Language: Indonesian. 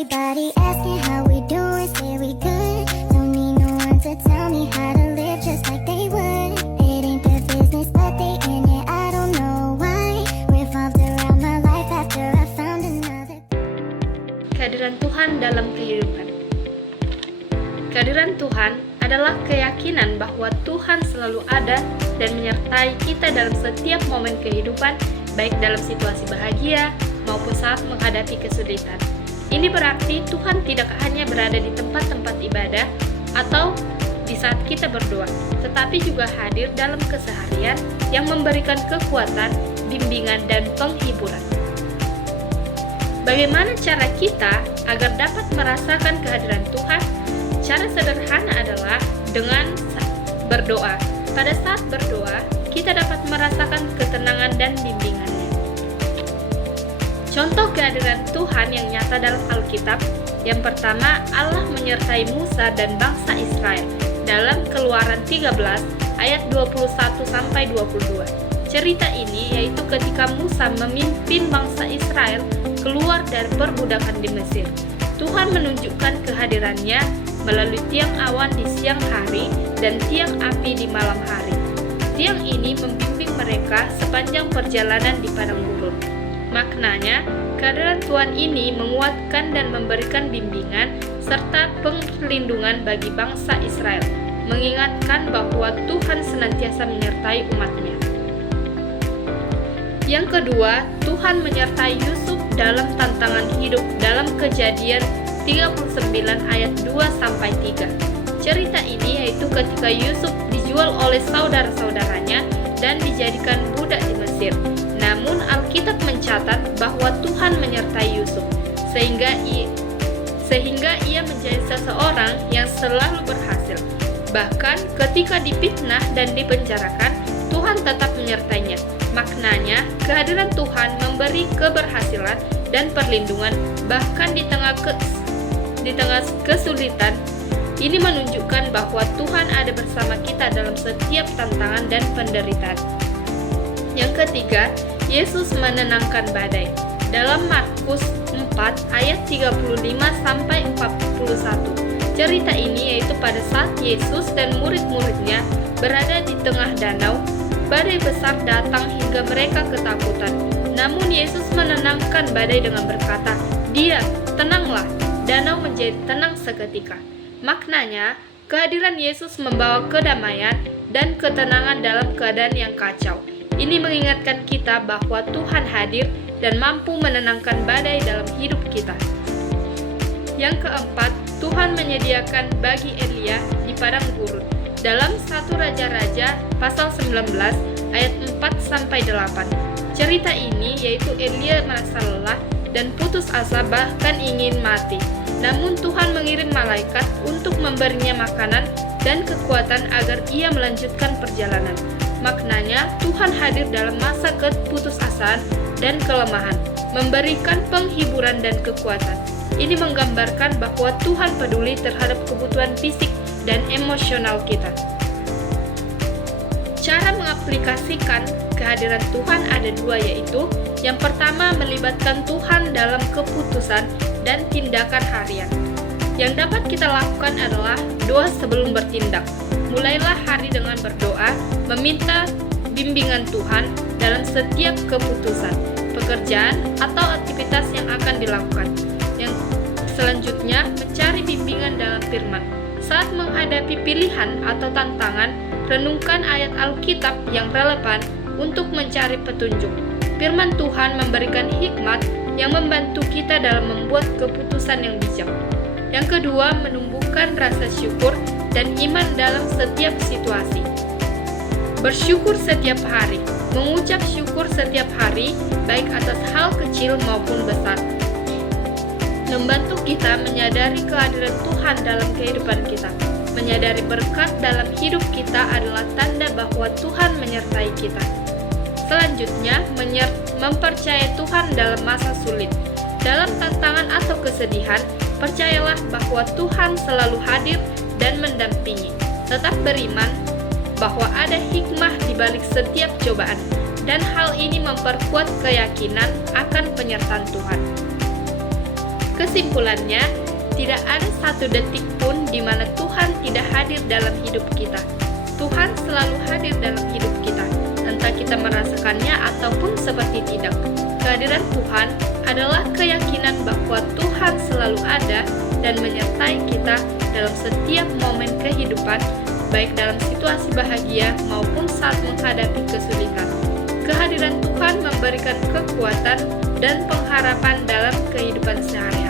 Everybody asking how we doing, say we good. Don't need no one to tell me how to live just like they would. It ain't their business, but they in it, I don't know why. Revolved around my life after I found another. Kehadiran Tuhan dalam kehidupan. Kehadiran Tuhan adalah keyakinan bahwa Tuhan selalu ada dan menyertai kita dalam setiap momen kehidupan, baik dalam situasi bahagia maupun saat menghadapi kesulitan. Ini berarti Tuhan tidak hanya berada di tempat-tempat ibadah atau di saat kita berdoa, tetapi juga hadir dalam keseharian yang memberikan kekuatan, bimbingan, dan penghiburan. Bagaimana cara kita agar dapat merasakan kehadiran Tuhan? Cara sederhana adalah dengan berdoa. Pada saat berdoa, kita dapat merasakan ketenangan dan bimbingannya. Contoh kehadiran Tuhan yang nyata dalam Alkitab, yang pertama, Allah menyertai Musa dan bangsa Israel dalam Keluaran 13 ayat 21-22. Cerita ini yaitu ketika Musa memimpin bangsa Israel keluar dari perbudakan di Mesir. Tuhan menunjukkan kehadirannya melalui tiang awan di siang hari dan tiang api di malam hari. Tiang ini membimbing mereka sepanjang perjalanan di padang gurun. Maknanya, kehadiran Tuhan ini menguatkan dan memberikan bimbingan serta perlindungan bagi bangsa Israel, mengingatkan bahwa Tuhan senantiasa menyertai umat-Nya. Yang kedua, Tuhan menyertai Yusuf dalam tantangan hidup dalam Kejadian 39 ayat 2-3. Cerita ini yaitu ketika Yusuf dijual oleh saudara-saudaranya dan dijadikan budak di Mesir. Namun Alkitab mencatat bahwa Tuhan menyertai Yusuf sehingga ia menjadi seseorang yang selalu berhasil. Bahkan ketika difitnah dan dipenjarakan, Tuhan tetap menyertainya. Maknanya, kehadiran Tuhan memberi keberhasilan dan perlindungan bahkan di tengah kesulitan. Ini menunjukkan bahwa Tuhan ada bersama kita dalam setiap tantangan dan penderitaan. Yang ketiga, Yesus menenangkan badai. Dalam Markus 4 ayat 35-41. Cerita ini yaitu pada saat Yesus dan murid-muridnya berada di tengah danau, badai besar datang hingga mereka ketakutan. Namun Yesus menenangkan badai dengan berkata, "Diam, tenanglah." Danau menjadi tenang seketika. Maknanya, kehadiran Yesus membawa kedamaian dan ketenangan dalam keadaan yang kacau. Ini mengingatkan kita bahwa Tuhan hadir dan mampu menenangkan badai dalam hidup kita. Yang keempat, Tuhan menyediakan bagi Elia di padang gurun. Dalam 1 Raja-Raja pasal 19 ayat 4-8. Cerita ini yaitu Elia merasa lelah dan putus asa bahkan ingin mati. Namun Tuhan mengirim malaikat untuk memberinya makanan dan kekuatan agar ia melanjutkan perjalanan. Maknanya, Tuhan hadir dalam masa keputusasaan dan kelemahan, memberikan penghiburan dan kekuatan. Ini menggambarkan bahwa Tuhan peduli terhadap kebutuhan fisik dan emosional kita. Cara mengaplikasikan kehadiran Tuhan ada dua, yaitu yang pertama melibatkan Tuhan dalam keputusan dan tindakan harian. Yang dapat kita lakukan adalah doa sebelum bertindak. Mulailah hari dengan berdoa, meminta bimbingan Tuhan dalam setiap keputusan, pekerjaan, atau aktivitas yang akan dilakukan. Yang selanjutnya, mencari bimbingan dalam firman. Saat menghadapi pilihan atau tantangan, renungkan ayat Alkitab yang relevan untuk mencari petunjuk. Firman Tuhan memberikan hikmat yang membantu kita dalam membuat keputusan yang bijak. Yang kedua, menumbuhkan rasa syukur dan iman dalam setiap situasi. Bersyukur setiap hari, mengucap syukur setiap hari, baik atas hal kecil maupun besar, membantu kita menyadari kehadiran Tuhan dalam kehidupan kita. Menyadari berkat dalam hidup kita adalah tanda bahwa Tuhan menyertai kita. Selanjutnya, mempercayai Tuhan dalam masa sulit. Dalam tantangan atau kesedihan, percayalah bahwa Tuhan selalu hadir dan mendampingi. Tetap beriman bahwa ada hikmah di balik setiap cobaan, dan hal ini memperkuat keyakinan akan penyertaan Tuhan. Kesimpulannya, tidak ada satu detik pun di mana Tuhan tidak hadir dalam hidup kita. Tuhan selalu hadir dalam hidup kita, entah kita merasakannya ataupun seperti tidak. Kehadiran Tuhan adalah keyakinan bahwa Tuhan selalu ada dan menyertai kita dalam setiap momen kehidupan, baik dalam situasi bahagia maupun saat menghadapi kesulitan. Kehadiran Tuhan memberikan kekuatan dan pengharapan dalam kehidupan sehari-hari.